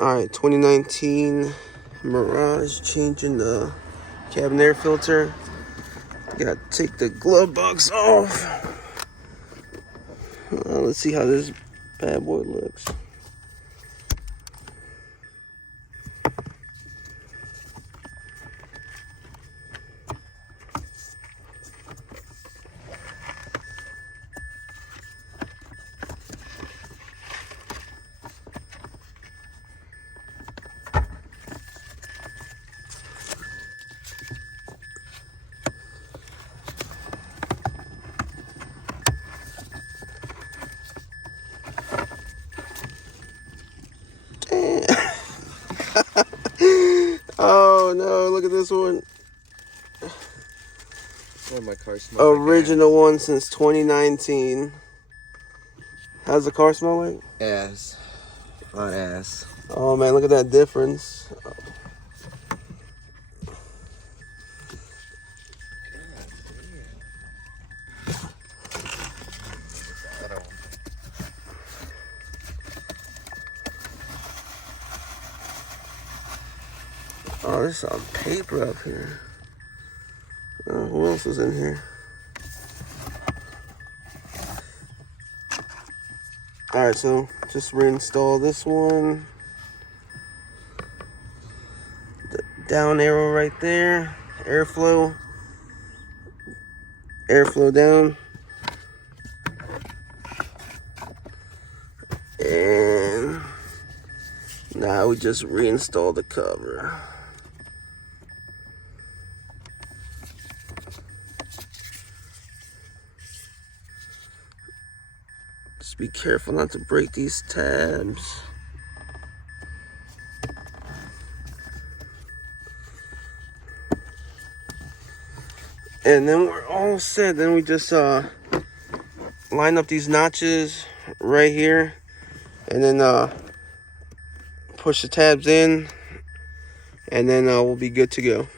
Alright, 2019 Mirage, changing the cabin air filter. Gotta take the glove box off. Let's see how this bad boy looks. Oh no, look at this one. Oh, my car smells Original one since 2019. How's the car smell like? Ass. On ass. Oh man, look at that difference. Oh, there's some paper up here. Who else was in here? Alright, so just reinstall this one. The down arrow right there. Airflow. Airflow down. And now we just reinstall the cover. Just be careful not to break these tabs. And then we're all set. Then we just line up these notches right here, and then push the tabs in, and then we'll be good to go.